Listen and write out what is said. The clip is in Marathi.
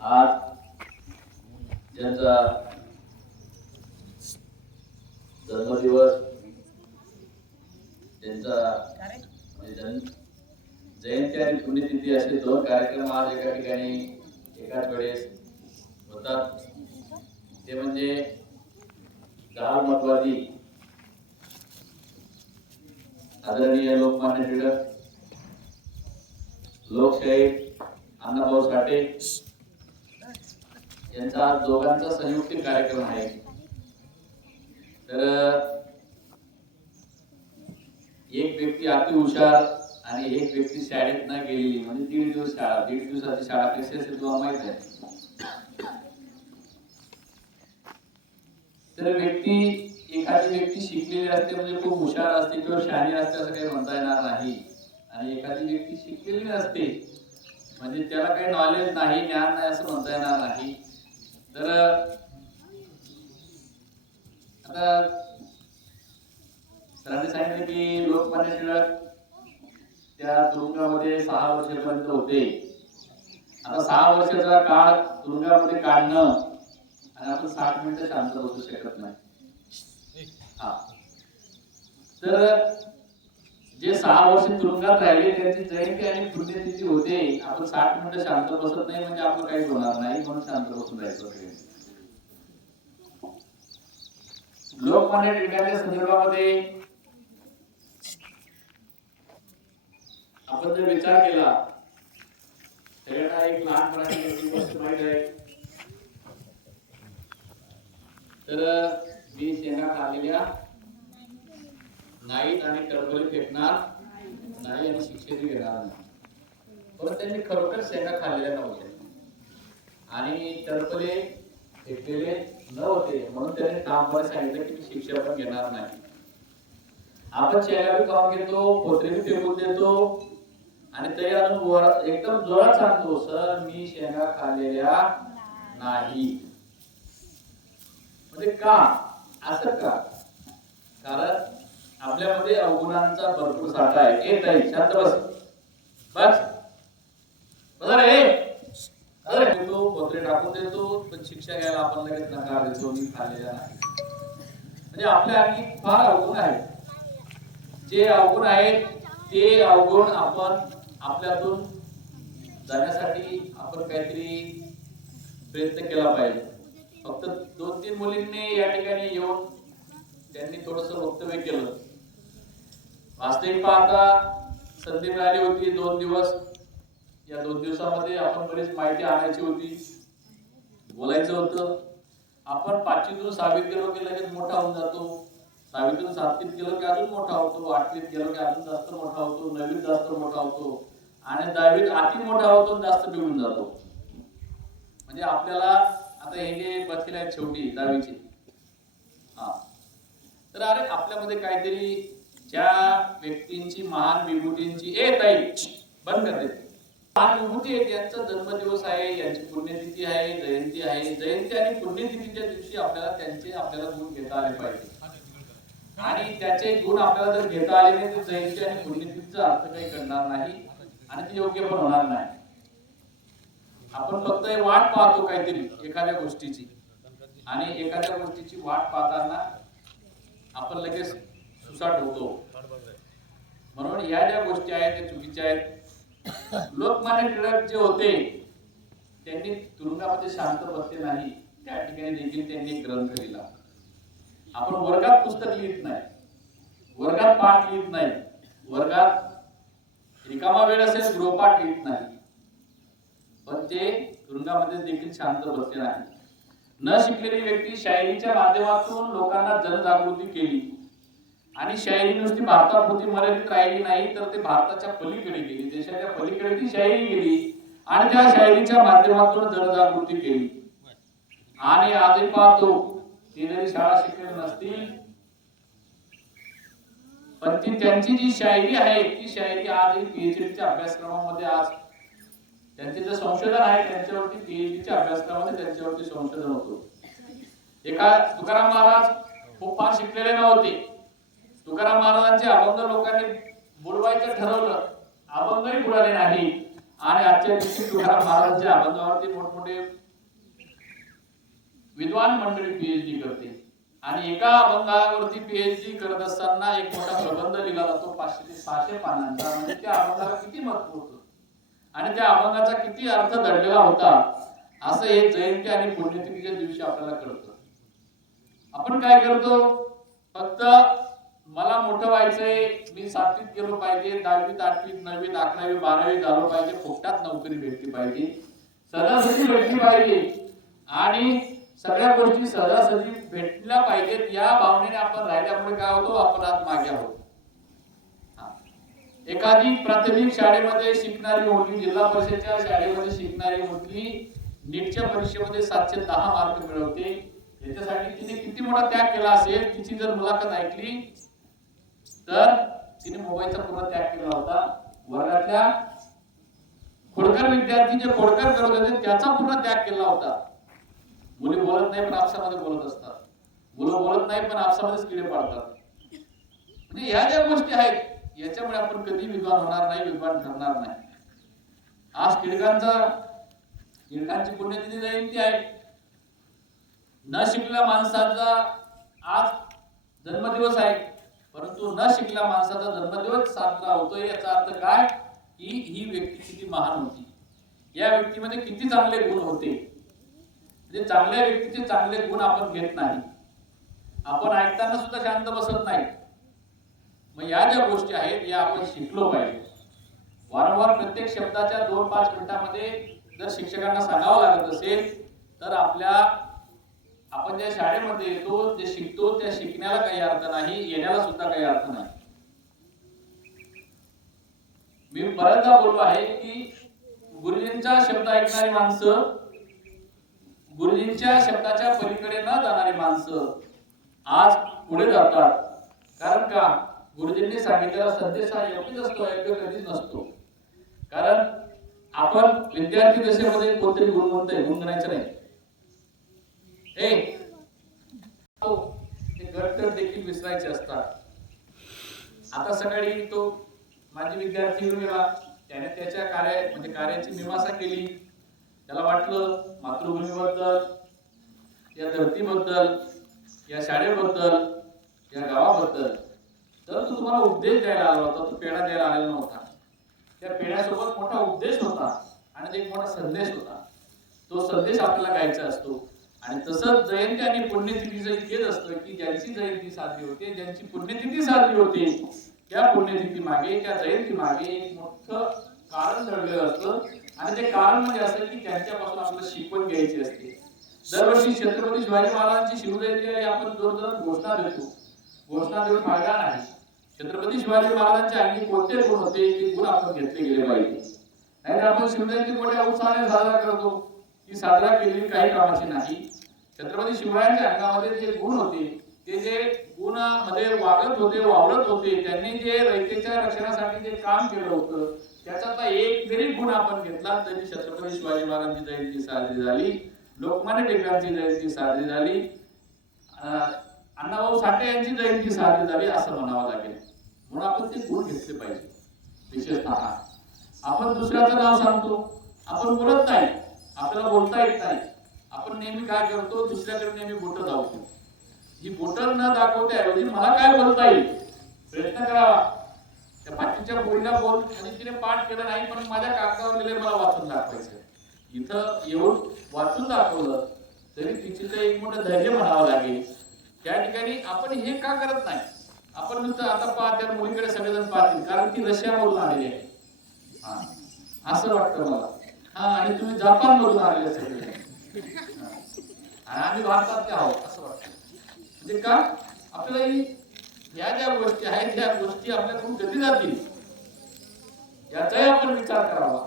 आज ज्यांचा जन्मदिवस, ज्यांचा जयंती आणि पुण्यतिथी असे दोन कार्यक्रम आज एका ठिकाणी एकाच वेळेस होतात, ते म्हणजे जहाल मतवादी आदरणीय लोकमान्य टिळक, लोकशाहीर अण्णाभाऊ साठे यांचा आज दोघांचा संयुक्त कार्यक्रम आहे. तर एक व्यक्ती अति हुशार आणि एक व्यक्ती शाळेत न गेलेली, म्हणजे 1.5 दिवस शाळा, 1.5 दिवसाची शाळा कशी असते तुम्हाला माहित आहे. तर एखादी व्यक्ती शिकलेली असते, म्हणजे खूप हुशार असते किंवा शहाणी असते असं काही म्हणता येणार नाही. आणि एखादी व्यक्ती शिकलेली नसते, म्हणजे त्याला काही नॉलेज नाही, ज्ञान नाही असं म्हणता येणार नाही. तर आता सरांनी सांगितलं की लोकमान्य टिळक त्या तुरुंगामध्ये 6 वर्षापर्यंत होते. आता 6 वर्षाचा काळ तुरुंगामध्ये काढणं आणि आपण 60 मिनिटं शांत बसू शकत नाही. तर जे 6 वर्ष तुरुंगात राहिले त्यांची जयंती आणि पुण्यतिथी होते, आपण 60 मिनिटं शांत बसत नाही म्हणजे आपलं काहीच होणार नाही, म्हणून शांत बसून राहायचं. लोकमान्य टिळकांच्या संदर्भामध्ये आपण जर विचार केला तर एक लहानपणाची गोष्ट माहिती आहे. तर मी शेंगा खाल्लेल्या नाहीत आणि टरबुले फेकणार नाही आणि शिक्षेची घेणार नाही. पण त्यांनी खरोखर शेंगा खाल्लेल्या नव्हत्या आणि टरबुले फेकलेले नव्हते, म्हणून त्यांनी ठामपणे सांगितलं की मी शिक्षा पण घेणार नाही. आपण शेंगा बी खाऊन घेतो, पोत्री बी फेकून देतो आणि ते अजून एकदम जोरात सांगतो, सर मी शेंगा खाल्लेल्या नाही. म्हणजे का असं का? कारण आपल्यामध्ये अवगुणांचा भरपूर साठा आहे. ए ताई शांत बस, बस बघा रे, अरे तो पोत्री टाकून देतो, पण शिक्षा घ्यायला आपण लगेच नकार देतो, मी खाल्लेला नाही. म्हणजे आपल्या अंगी फार अवगुण आहे. जे अवगुण आहेत ते अवगुण आपण आपल्यातून जाण्यासाठी आपण काहीतरी प्रयत्न केला पाहिजे. फक्त 2-3 मुलींनी या ठिकाणी येऊन त्यांनी थोडस वक्तव्य केलं. वास्तविक पाहता संधी मिळाली होती 2 दिवस. या 2 दिवसामध्ये आपण बरीच माहिती आणायची होती, बोलायचं होतं. आपण 5वीतून 6वीत गेलो की लगेच मोठा होऊन जातो, 6वीतून 7वीत गेलो की अजून मोठा होतो, 8वीत गेलो की अजून जास्त मोठा होतो, 9वीत जास्त मोठा होतो आणि 10वीत अति मोठा होतो आणि जास्त बिघडून जातो. म्हणजे आपल्याला आता हे जे बसले आहेत शेवटी 10वीचे, तर अरे आपल्यामध्ये काहीतरी ज्या व्यक्तींची महान विभूतींची ताई बंद करते, महान विभूती आहे, त्यांचा जन्मदिवस आहे, यांची पुण्यतिथी आहे, जयंती आहे. जयंती आणि पुण्यतिथीच्या दिवशी आपल्याला गुण घेता आले पाहिजे. आणि त्याचे गुण आपल्याला जर घेता आले नाही तर जयंती आणि पुण्यतिथीचा अर्थ काही करणार नाही आणि ते योग्य पण होणार नाही. आपण फक्त वाट पाहतो काहीतरी एखाद्या गोष्टीची, आणि एखाद्या गोष्टीची वाट पाहताना आपण लगेच सुसाट होतो. म्हणून या ज्या गोष्टी आहेत त्या चुकीच्या आहेत. लोकमान्य टिळक जे होते त्यांनी तुरुंगामध्ये शांत बसले नाही, त्या ठिकाणी देखील त्यांनी ग्रंथ लिहिला. आपण वर्गात पुस्तक लिहित नाही, वर्गात पाठ लिहित नाही, वर्गात रिकामा वेळ असेल गृहपाठ लिहित नाही, पण ते तुरुंगामध्ये देखील शांत बसले नाही. न शिकलेली व्यक्ती शायरीच्या माध्यमातून लोकांना जनजागृती केली आणि शायरी नुसती भारतापुरती मर्यादित राहिली नाही, तर ते भारताच्या पलीकडे गेली, देशाच्या पलीकडे ती शायरी गेली आणि त्या शायरीच्या माध्यमातून जनजागृती केली. आणि आजही पाहतो ती जरी शाळा शिकलेली नसतील, पण ती त्यांची जी शायरी आहे ती शायरी आजही पीएचडीच्या अभ्यासक्रमामध्ये, आज त्यांचे जे संशोधन आहे त्यांच्यावरती पीएचडीच्या अभ्यासक्रमामध्ये त्यांच्यावरती संशोधन होतं. एका तुकाराम महाराज खूप फार शिकलेले नव्हते. तुकाराम महाराजांचे अभंग लोकांनी बुडवायचं ठरवलं, अभंगही बुडाले नाही आणि आजच्या दिवशी तुकाराम महाराजांच्या अभंगावरती मोठमोठे विद्वान मंडळी पीएचडी करते आणि एका अभंगावरती पीएचडी करत असताना एक मोठा प्रबंध लिहिला जातो 500 ते 600 पानांचा. म्हणजे त्या अभंगाला किती महत्व होतं आणि त्या अभंगाचा किती अर्थ दडलेला होता असं हे जयंती आणि पुण्यतिथीच्या दिवशी आपल्याला कळतं. आपण काय करतो, फक्त मला मोठं व्हायचंय, मी 7वीत गेलो पाहिजे, 10वीत 8वीत 9वीत 11वी 12वी झालो पाहिजे, फुकटात नोकरी भेटली पाहिजे, सहजासहजी भेटली पाहिजे आणि सगळ्या गोष्टी सहजासहजी भेटल्या पाहिजेत या भावनेने आपण राहिल्यामुळे काय होतो, आपण आज मागे आहोत. एखादी प्राथमिक शाळेमध्ये शिकणारी मुलगी, जिल्हा परिषदेच्या शाळेमध्ये शिकणारी मुलगी नीटच्या परीक्षेमध्ये 710 मार्क मिळवते. याच्यासाठी तिने किती मोठा त्याग केला असेल. तिची जर मुलाखत ऐकली तर तिने मोबाईलचा पूर्ण त्याग केला होता. वर्गातल्या खोडकर विद्यार्थी जे खोडकर करत होते त्याचा पूर्ण त्याग केला होता. मुली बोलत नाही पण आपसामध्ये बोलत असतात, मुलं बोलत नाही पण आपसामध्येच किडे पाडतात. म्हणजे ह्या ज्या गोष्टी आहेत याच्यामुळे आपण कधी विद्वान होणार नाही, विद्वान ठरणार नाही. आज टिळकांची पुण्यतिथी जयंती आहे. न शिकलेल्या माणसाचा आज जन्मदिवस आहे, परंतु न शिकलेल्या माणसाचा जन्मदिवस साजरा होतोय. याचा अर्थ काय की ही व्यक्ती किती महान होती, या व्यक्तीमध्ये किती चांगले गुण होते. म्हणजे चांगल्या व्यक्तीचे चांगले गुण आपण घेत नाही, आपण ऐकताना सुद्धा शांत बसत नाही. मग या ज्या गोष्टी आहेत या आपण शिकलो पाहिजे. वारंवार प्रत्येक शब्दाच्या 2-5 मिनिटांमध्ये जर शिक्षकांना सांगावं लागत असेल तर आपण ज्या शाळेमध्ये येतो, जे शिकतो त्या शिकण्याला काही अर्थ नाही, येण्याला सुद्धा काही अर्थ नाही. मी बऱ्याचदा बोललो आहे की गुरुजींचा शब्द ऐकणारी माणसं, गुरुजींच्या शब्दाच्या पलीकडे न जाणारी माणसं आज पुढे जातात. कारण का, गुरुजींनी सांगितलेला संदेश हा योग्यच असतो, अयोग्य कधीच नसतो. कारण आपण विद्यार्थी दशेमध्ये कोणतरी गुण म्हणतोय, गुणगणायचं नाही. ते गट देखील विसरायचे असतात. आता सकाळी तो माझी विद्यार्थी गेला, त्याने त्याच्या कार्याची मीमांसा केली. त्याला वाटलं मातृभूमीबद्दल, या धरतीबद्दल, या शाळेबद्दल, या गावाबद्दल तर तो तुम्हाला उपदेश द्यायला आला होता, तो पेढा द्यायला आलेला नव्हता. त्या पेढ्यासोबत मोठा उपदेश होता आणि एक मोठा संदेश होता. तो संदेश आपल्याला घ्यायचा असतो. आणि तसंच जयंती आणि पुण्यतिथीचं इतकेच असतं की ज्यांची जयंती साजरी होते, ज्यांची पुण्यतिथी साजरी होते, त्या पुण्यतिथी मागे, त्या जयंती मागे एक मोठं कारण दडलेलं असतं. आणि ते कारण म्हणजे असं की त्यांच्यापासून आपल्याला शिकवण घ्यायची असते. दरवर्षी छत्रपती शिवाजी महाराजांची शिवजयंती आपण जोरदार घोषणा देतो, घोषणा देऊन फायदा नाही. छत्रपती शिवाजी महाराजांच्या अंगी कोणते गुण होते ते गुण आपण घेतले गेले पाहिजे. नाही आपण शिवजयंती मोठ्या उत्साहाने साजरा करतो, ती साजरा केलेली काही कामाची नाही. छत्रपती शिवरायांच्या अंगामध्ये जे गुण होते, ते जे गुणामध्ये वागत होते, वावरत होते, त्यांनी जे रयतेच्या रक्षणासाठी जे काम केलं होतं त्याचा एक जरी गुण आपण घेतला तरी छत्रपती शिवाजी महाराजांची जयंती साजरी झाली, लोकमान्य टिळकांची जयंती साजरी झाली, अण्णाभाऊ साठे यांची जयंती साजरी झाली असं म्हणावं लागेल. म्हणून आपण ते गुण घेतले पाहिजे. विशेषतः आपण दुसऱ्याचं नाव सांगतो, आपण बोलत नाही, आपल्याला बोलता येत नाही. आपण नेहमी काय करतो, दुसऱ्याकडे नेहमी बोटं दाखवतो. ही बोटं न दाखवण्याऐवजी मला काय बोलता येईल प्रयत्न करावा. त्या बाकीच्या बोलीला बोल आणि तिने पाठ केलं नाही पण माझ्या कागदावर लिहिले मला वाचून दाखवायचं. इथं येऊन वाचून दाखवलं तरी तिचं एक मोठं धैर्य म्हणावं लागेल. त्या ठिकाणी आपण हे का करत नाही. आपण नुसतं आता त्या मुलीकडे सगळेजण पाहतील कारण ती रशियामधून आलेली आहे असं वाटतं मला. आणि तुम्ही जापान मधून आलेले सगळे आणि आम्ही भारतातले आहोत असं वाटतं. म्हणजे का आपल्याला या ज्या गोष्टी आहेत त्या गोष्टी आपल्याकडून कधी जातील याचाही आपण विचार करावा.